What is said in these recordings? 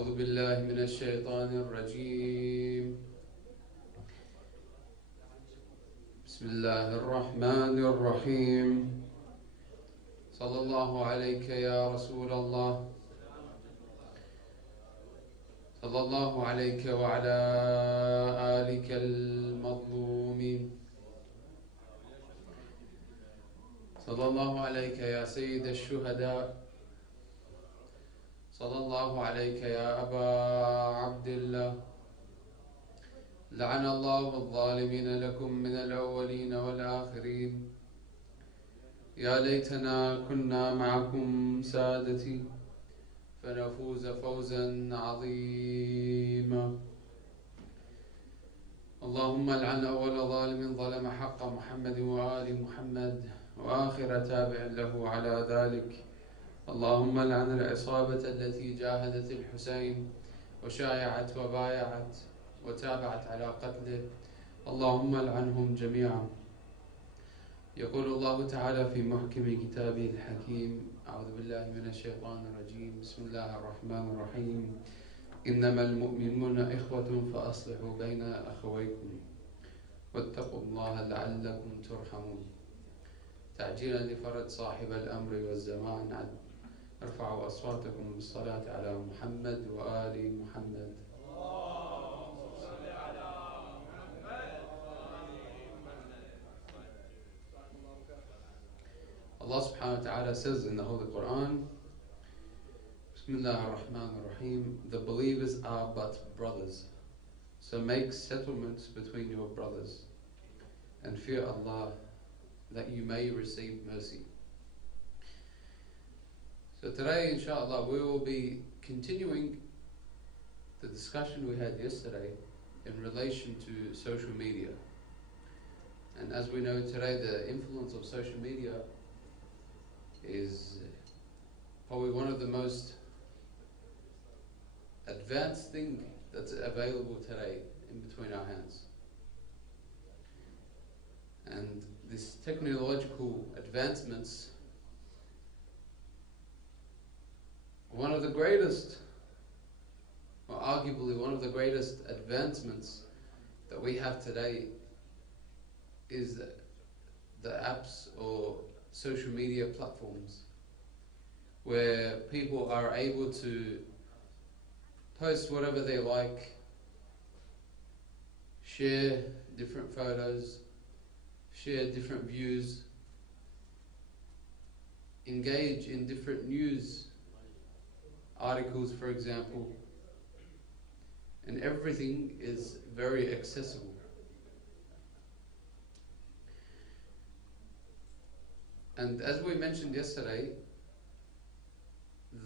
أعوذ بالله من الشيطان الرجيم. بسم الله الرحمن الرحيم. صلى الله عليك يا رسول الله، صلى الله عليك وعلى آلك المظلومين، صلى الله عليك يا سيد الشهداء، صلى الله عليك يا أبا عبد الله. لعن الله الظالمين لكم من الأولين والآخرين. يا ليتنا كنا معكم سادتي فنفوز فوزا عظيما. اللهم لعن أول ظالم ظلم حق محمد وآل محمد وآخر تابع له على ذلك. اللهم لعن العصابة التي جاهدت الحسين وشايعت وبايعت وتابعت على قتله. اللهم لعنهم جميعا. يقول الله تعالى في محكم كتابه الحكيم: أعوذ بالله من الشيطان الرجيم. بسم الله الرحمن الرحيم. إنما المؤمنون إخوة فأصلحوا بين أخويكم واتقوا الله لعلكم ترحمون. تعجيلا لفرد صاحب الأمر والزمان، ارفعوا أصواتكم بالصلاة على محمد وآل محمد. Allah subhanahu wa ta'ala says in the Holy Quran, Bismillah ar-Rahman ar-Rahim, the believers are but brothers, so make settlements between your brothers and fear Allah that you may receive mercy. So today, inshallah, we will be continuing the discussion we had yesterday in relation to social media. And as we know today, the influence of social media is probably one of the most advanced thing that's available today in between our hands. And these technological advancements, one of the greatest, or arguably one of the greatest advancements that we have today is the apps or social media platforms where people are able to post whatever they like, share different photos, share different views, engage in different news articles, for example, and everything is very accessible. And as we mentioned yesterday,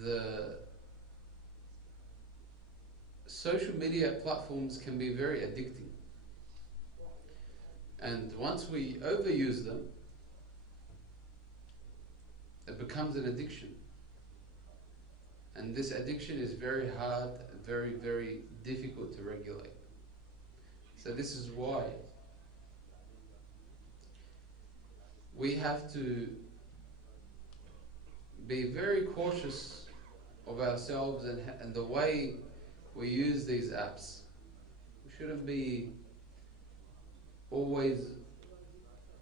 the social media platforms can be very addicting. And once we overuse them, it becomes an addiction. And this addiction is very hard, very, very difficult to regulate. So this is why we have to be very cautious of ourselves and the way we use these apps. We shouldn't be always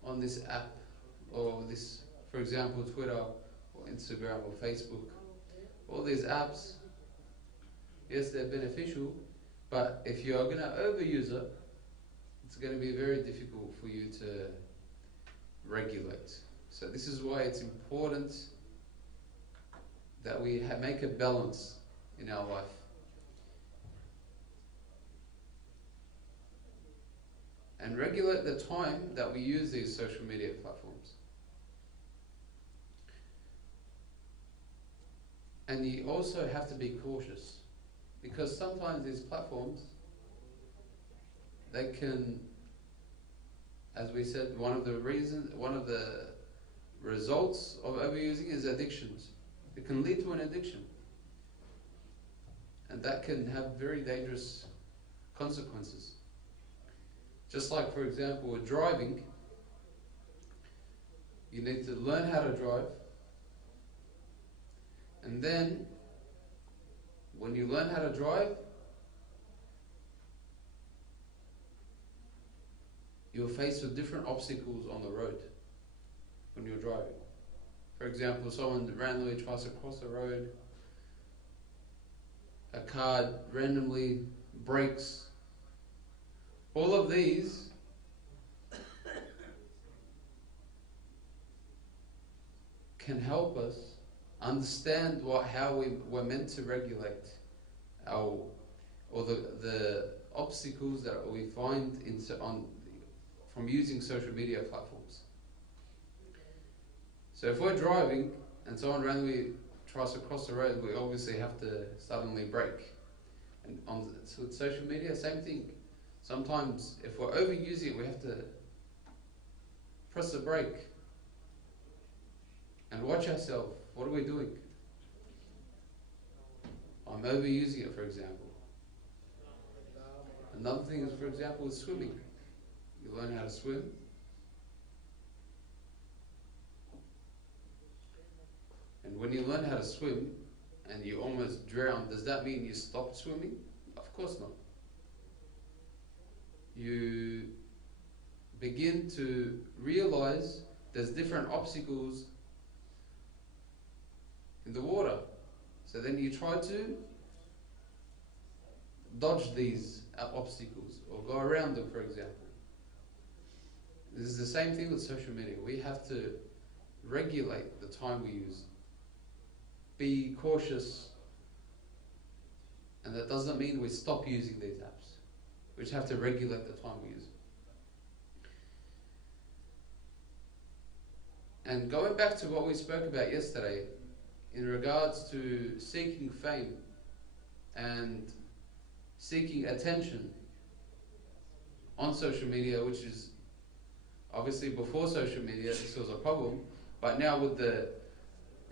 on this app or this, for example, Twitter or Instagram or Facebook. All these apps, yes, they're beneficial, but if you are going to overuse it, it's going to be very difficult for you to regulate. So this is why it's important that we make a balance in our life. And regulate the time that we use these social media platforms. And you also have to be cautious, because sometimes these platforms, they can, as we said, one of the results of overusing is addictions. It can lead to an addiction. And that can have very dangerous consequences. Just like, for example, with driving, you need to learn how to drive, and then when you learn how to drive, you're faced with different obstacles on the road when you're driving. For example, someone randomly tries to cross the road, a car randomly brakes. All of these can help us understand how we're meant to regulate the obstacles that we find from using social media platforms. So if we're driving and someone randomly tries to cross the road, we obviously have to suddenly brake. And with social media, same thing. Sometimes if we're overusing it, we have to press the brake and watch ourselves. What are we doing? I'm overusing it, for example. Another thing is, for example, is swimming. You learn how to swim. And when you learn how to swim and you almost drown, does that mean you stopped swimming? Of course not. You begin to realize there's different obstacles in the water. So then you try to dodge these obstacles or go around them, for example. This is the same thing with social media. We have to regulate the time we use. Be cautious, and that doesn't mean we stop using these apps. We just have to regulate the time we use. And going back to what we spoke about yesterday, in regards to seeking fame and seeking attention on social media, which is obviously before social media this was a problem, but now with the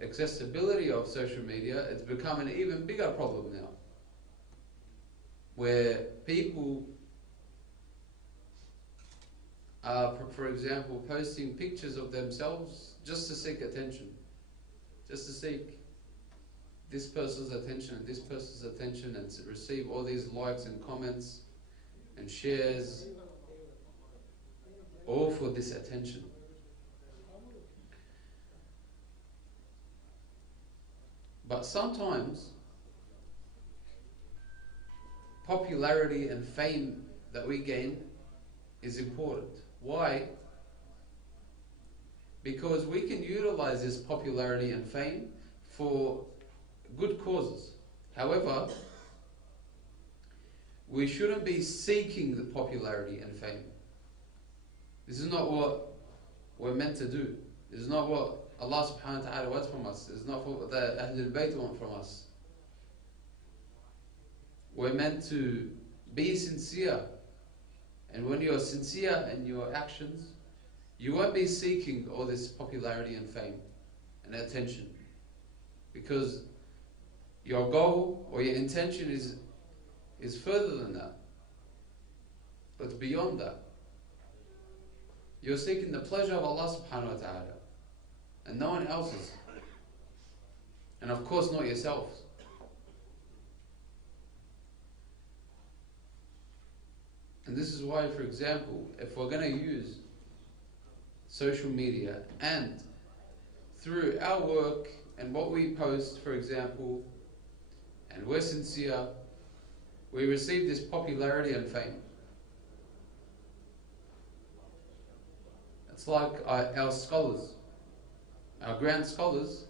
accessibility of social media, it's become an even bigger problem now, where people are, for example, posting pictures of themselves just to seek attention, just to seek this person's attention and this person's attention, and to receive all these likes and comments and shares, all for this attention. But sometimes popularity and fame that we gain is important. Why? Because we can utilize this popularity and fame for good causes. However, we shouldn't be seeking the popularity and fame. This is not what we're meant to do. This is not what Allah subhanahu wa ta'ala wants from us. This is not what the Ahlul Bayt want from us. We're meant to be sincere. And when you're sincere in your actions, you won't be seeking all this popularity and fame and attention. Because your goal or your intention is further than that. It's beyond that. You're seeking the pleasure of Allah subhanahu wa ta'ala, and no one else's. And of course not yourselves. And this is why, for example, if we're going to use social media and through our work and what we post, for example, and we're sincere, we receive this popularity and fame. It's like our scholars, our grand scholars,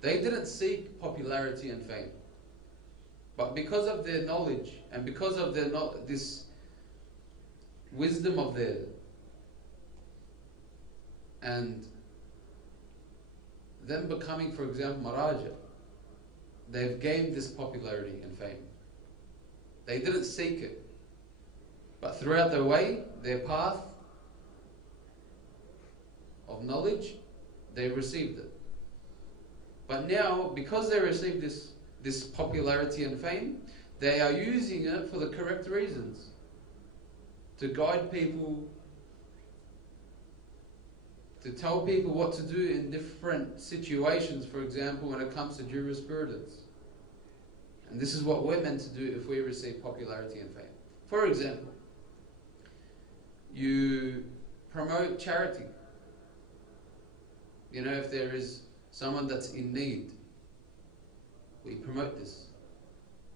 they didn't seek popularity and fame. But because of their knowledge and because of their this wisdom of theirs, and them becoming, for example, Maraja, they've gained this popularity and fame. They didn't seek it, but throughout their way, their path of knowledge, they received it. But now, because they received this popularity and fame, they are using it for the correct reasons, to guide people, to tell people what to do in different situations, for example, when it comes to jurisprudence. And this is what we're meant to do if we receive popularity and fame. For example, you promote charity. You know, if there is someone that's in need, we promote this.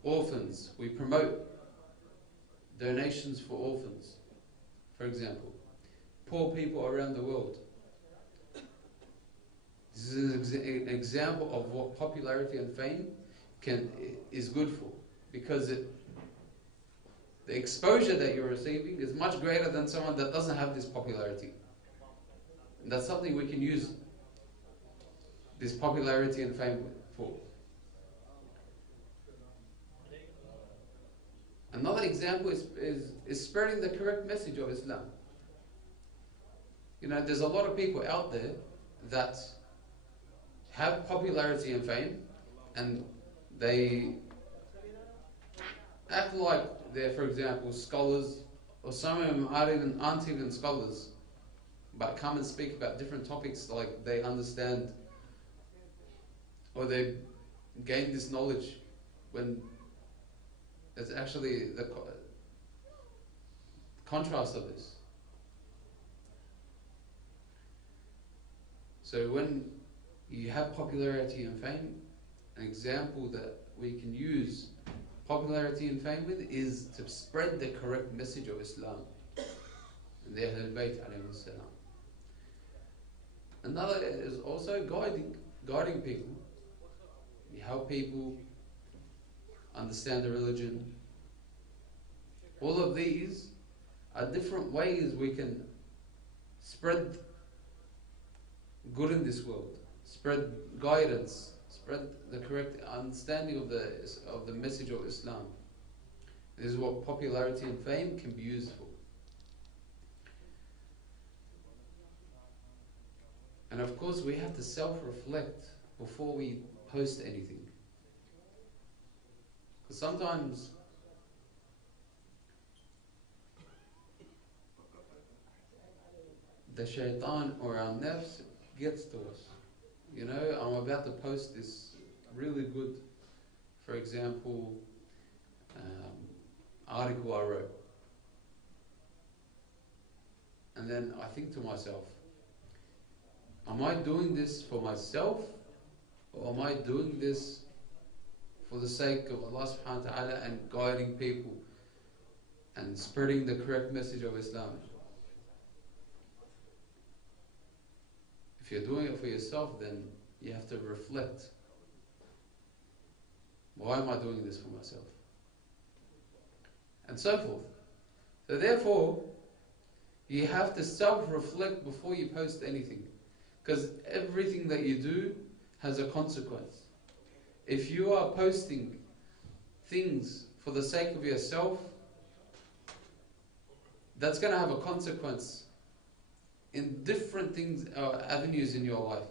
Orphans, we promote donations for orphans, for example. Poor people around the world. This is an example of what popularity and fame is good for, because the exposure that you're receiving is much greater than someone that doesn't have this popularity. And that's something we can use this popularity and fame for. Another example is spreading the correct message of Islam. You know, there's a lot of people out there that have popularity and fame, and they act like they're, for example, scholars, or some of them aren't even scholars, but come and speak about different topics like they understand, or they gain this knowledge, when it's actually the contrast of this. So when you have popularity and fame, an example that we can use popularity and fame with is to spread the correct message of Islam and the Ahlul Bayt alayhi salam. Another is also guiding people. You help people understand the religion. All of these are different ways we can spread good in this world, spread guidance, spread the correct understanding of the message of Islam. This is what popularity and fame can be used for. And of course we have to self-reflect before we post anything. Because sometimes the shaitan or our nafs gets to us. You know, I'm about to post this really good, for example, article I wrote. And then I think to myself, am I doing this for myself, or am I doing this for the sake of Allah subhanahu wa ta'ala and guiding people and spreading the correct message of Islam? If you're doing it for yourself, then you have to reflect. Why am I doing this for myself? And so forth. So therefore, you have to self-reflect before you post anything. Because everything that you do has a consequence. If you are posting things for the sake of yourself, that's going to have a consequence in different things, avenues in your life.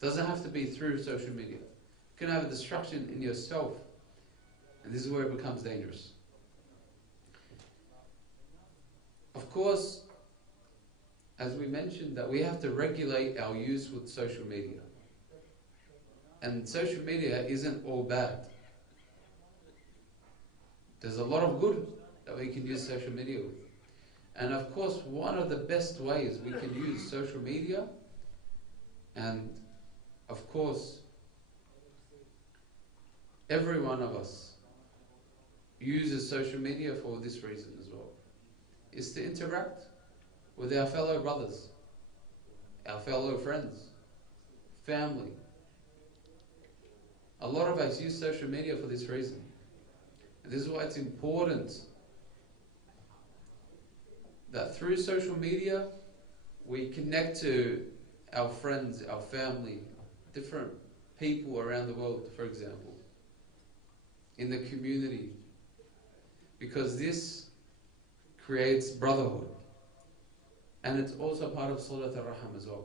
Doesn't have to be through social media. It can have a destruction in yourself, and this is where it becomes dangerous. Of course, as we mentioned, that we have to regulate our use with social media. And social media isn't all bad. There's a lot of good that we can use social media with. And of course, one of the best ways we can use social media, and of course, every one of us uses social media for this reason as well, is to interact with our fellow brothers, our fellow friends, family. A lot of us use social media for this reason. And this is why it's important that through social media we connect to our friends, our family, different people around the world, for example, in the community, because this creates brotherhood, and it's also part of Salat al-Raham as well.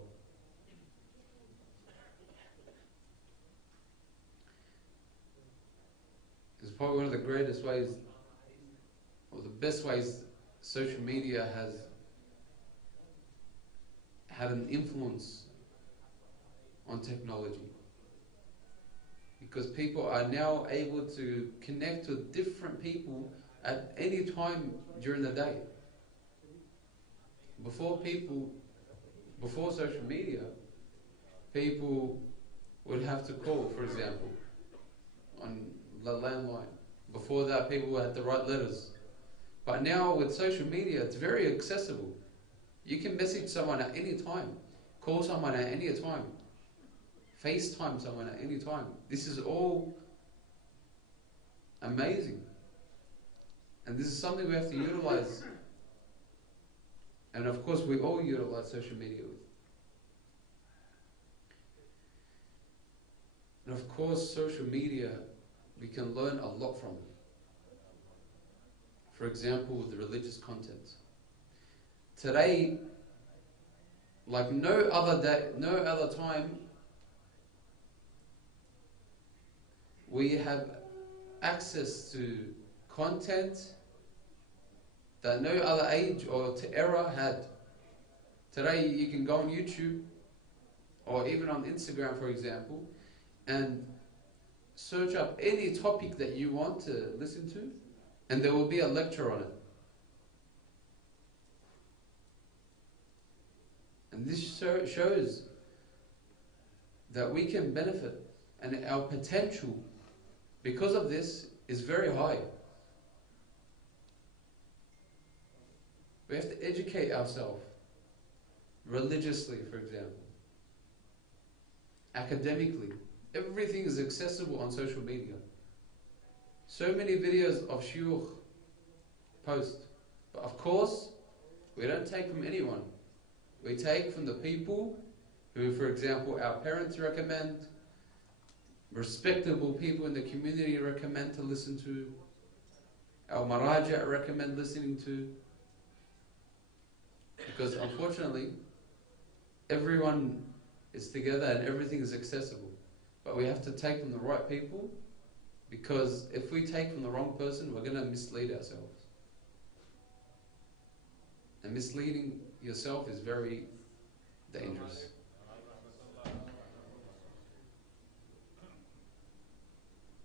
It's probably one of the greatest ways, or the best ways, social media has had an influence on technology. because people are now able to connect with different people at any time during the day. Before social media, people would have to call, for example, on the landline. Before that, people had to write letters. But now with social media, it's very accessible. You can message someone at any time, call someone at any time, FaceTime someone at any time. This is all amazing. And this is something we have to utilize. And of course, we all utilize social media with. And of course, social media, we can learn a lot from it. For example, with the religious content. Today, like no other time, we have access to content that no other age or era had. Today, you can go on YouTube or even on Instagram, for example, and search up any topic that you want to listen to, and there will be a lecture on it. And this shows that we can benefit, and our potential because of this is very high. We have to educate ourselves religiously, for example, academically. Everything is accessible on social media. So many videos of shuyukh post. But of course, we don't take from anyone. We take from the people who, for example, our parents recommend, respectable people in the community recommend to listen to, our maraja recommend listening to. Because unfortunately, everyone is together and everything is accessible. But we have to take from the right people, because if we take from the wrong person, we're going to mislead ourselves. And misleading yourself is very dangerous.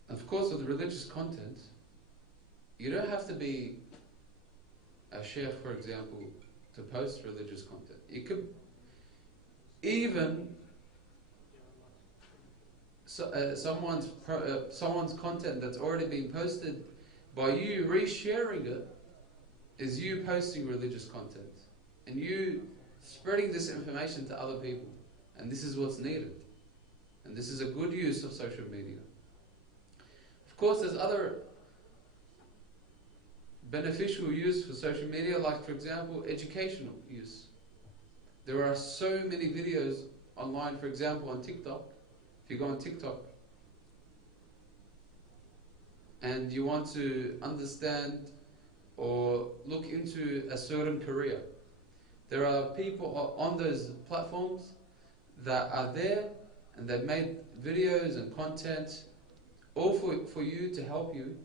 Of course, with religious content, you don't have to be a sheikh, for example, to post religious content. You could even someone's content that's already been posted, by you resharing it, is you posting religious content and you spreading this information to other people. And this is what's needed. And this is a good use of social media. Of course, there's other beneficial use for social media, like, for example, educational use. There are so many videos online, for example, on TikTok. If you go on TikTok and you want to understand or look into a certain career, there are people on those platforms that are there, and they've made videos and content all for you, to help you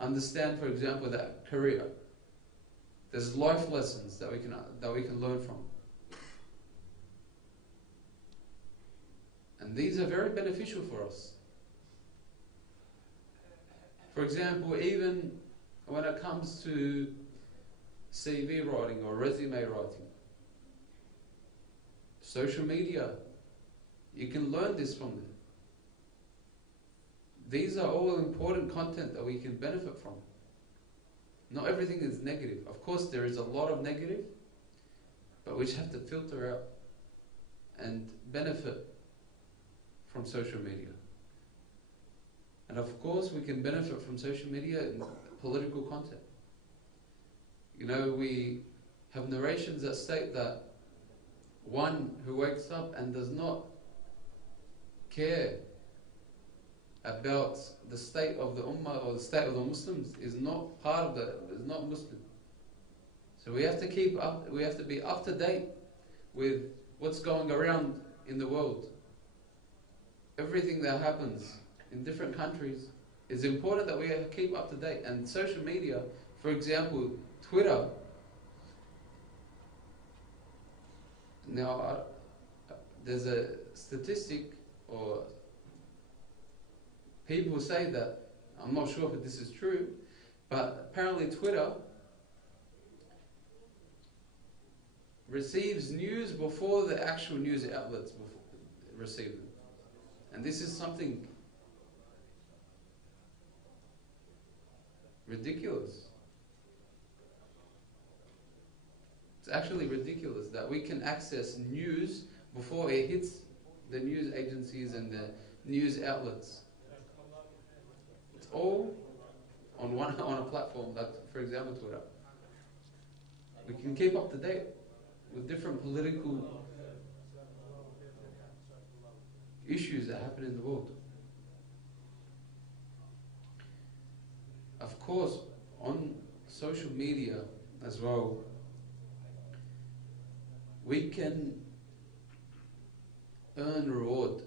understand, for example, that career. There's life lessons that we can learn from. And these are very beneficial for us. For example, even when it comes to CV writing or resume writing, social media, you can learn this from them. These are all important content that we can benefit from. Not everything is negative. Of course, there is a lot of negative, but we just have to filter out and benefit from social media. And of course, we can benefit from social media in political content. You know, we have narrations that state that one who wakes up and does not care about the state of the ummah or the state of the Muslims is not part of is not Muslim. So we have to be up to date with what's going around in the world. Everything that happens in different countries is important that we keep up to date. And social media, for example, Twitter. Now, there's a statistic or People say that, I'm not sure if this is true, but apparently Twitter receives news before the actual news outlets receive them. And this is something ridiculous. It's actually ridiculous that we can access news before it hits the news agencies and the news outlets. It's all on a platform, like for example Twitter. We can keep up to date with different political issues that happen in the world. Of course, on social media as well, we can earn reward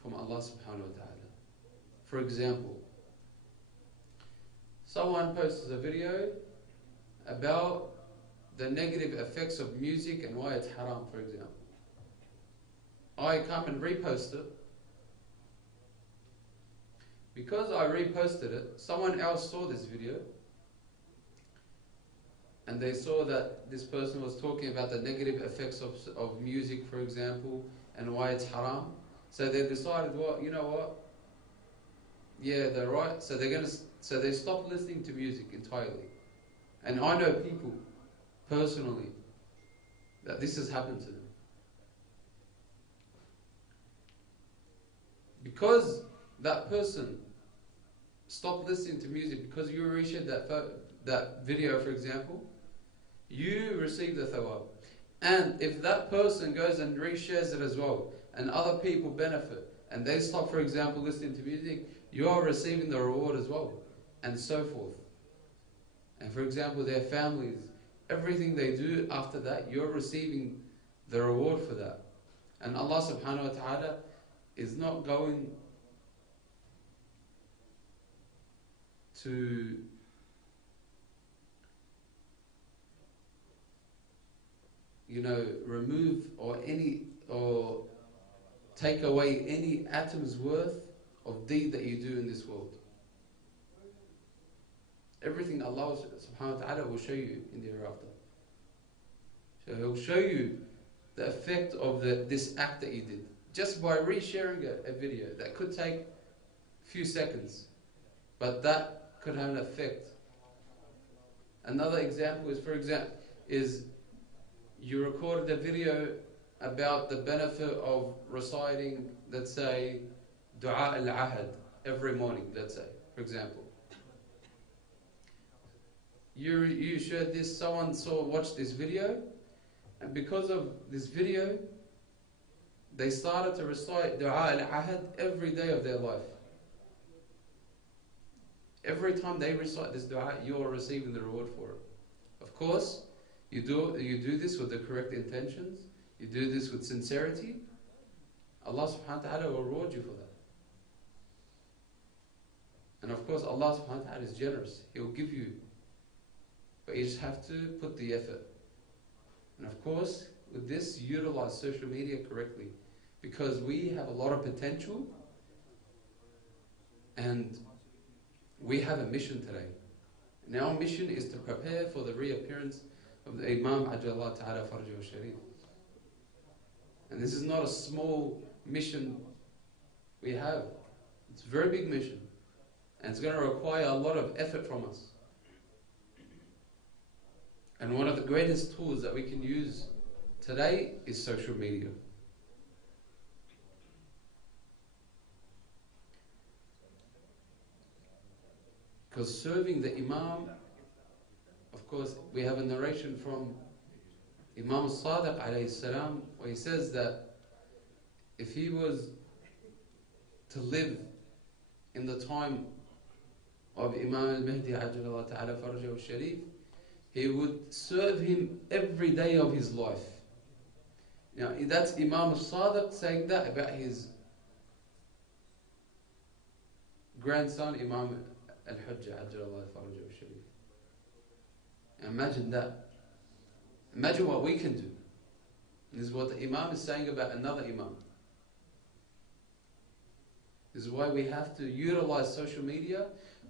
from Allah subhanahu wa ta'ala. For example, someone posts a video about the negative effects of music and why it's haram, for example. I come and repost it. Because I reposted it, someone else saw this video and they saw that this person was talking about the negative effects of music, for example, and why it's haram. So they decided, well, you know what? Yeah, they're right. So they stopped listening to music entirely. And I know people personally that this has happened to them. Because that person stopped listening to music, because you reshared that video, for example, you receive the thawab. And if that person goes and reshares it as well, and other people benefit, and they stop, for example, listening to music, you are receiving the reward as well, and so forth. And for example, their families, everything they do after that, you're receiving the reward for that. And Allah subhanahu wa ta'ala is not going to remove or take away any atom's worth of deed that you do in this world. Everything Allah subhanahu wa ta'ala will show you in the hereafter. So He'll show you the effect of this act that you did, just by resharing a video that could take a few seconds, but that could have an effect. Another example is you recorded a video about the benefit of reciting, let's say, Dua al-Ahad every morning, let's say, for example. You shared this, someone watched this video, and because of this video, they started to recite Dua al-Ahad every day of their life. Every time they recite this dua, you are receiving the reward for it. Of course, you do this with the correct intentions, you do this with sincerity, Allah subhanahu wa ta'ala will reward you for that. And of course, Allah subhanahu wa ta'ala is generous. He will give you, but you just have to put the effort. And of course, with this, utilize social media correctly, because we have a lot of potential and we have a mission today. And our mission is to prepare for the reappearance of the Imam Ajjallah Ta'ala Farjahu Sharif. And this is not a small mission we have. It's a very big mission. And it's going to require a lot of effort from us. And one of the greatest tools that we can use today is social media. Because serving the Imam, of course, we have a narration from Imam Sadiq alayhi salam, where he says that if he was to live in the time of Imam al-Mahdi Ajjallah Ta'ala Farjahu Sharif, he would serve him every day of his life. Now, that's Imam al-Sadiq saying that about his grandson, Imam al-Hujjah Ajjallah Farjahu Sharif. Imagine that. Imagine what we can do. This is what the Imam is saying about another Imam. This is why we have to utilize social media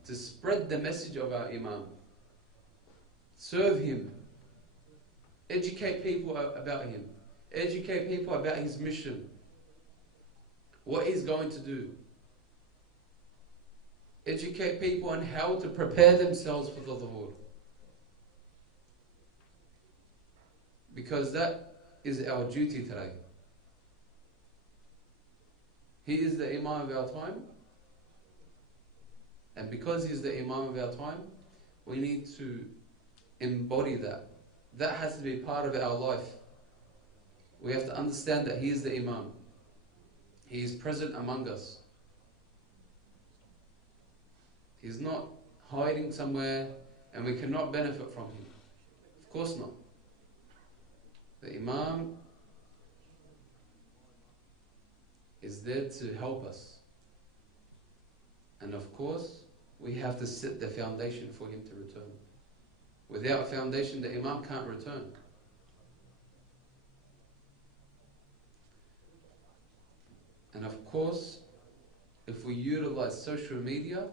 to spread the message of our Imam. Serve him. Educate people about him. Educate people about his mission. What he's going to do. Educate people on how to prepare themselves for the dhuhr. Because that is our duty today. He is the Imam of our time. And because he's the Imam of our time, we need to embody that. That has to be part of our life. We have to understand that he is the Imam. He is present among us. He's not hiding somewhere and we cannot benefit from him. Of course not. The Imam is there to help us. And of course, we have to set the foundation for him to return. Without a foundation, the Imam can't return. And of course, if we utilize social media,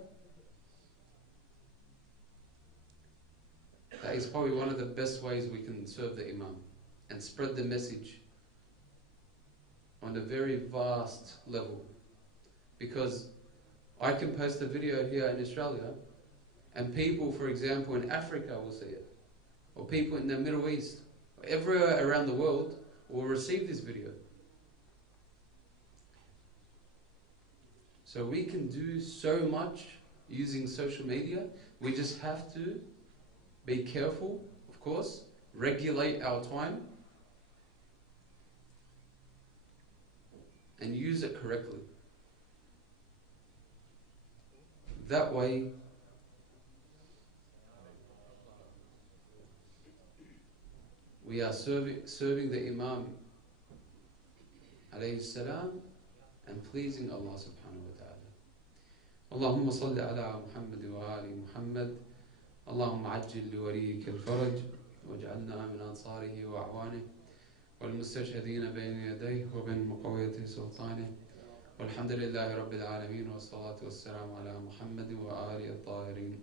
that is probably one of the best ways we can serve the Imam and spread the message on a very vast level. Because I can post a video here in Australia and people, for example, in Africa will see it. Or people in the Middle East, or everywhere around the world will receive this video. So we can do so much using social media. We just have to be careful, of course, regulate our time, and use it correctly. That way, we are serving the Imam alayhi salam and pleasing Allah subhanahu wa ta'ala. Allahumma salli ala Muhammad wa ali Muhammad. اللهم عجل لوليك الفرج واجعلنا من أنصاره وأعوانه والمستشهدين بين يديه وبين مقوية سلطانه والحمد لله رب العالمين والصلاة والسلام على محمد وآله الطاهرين.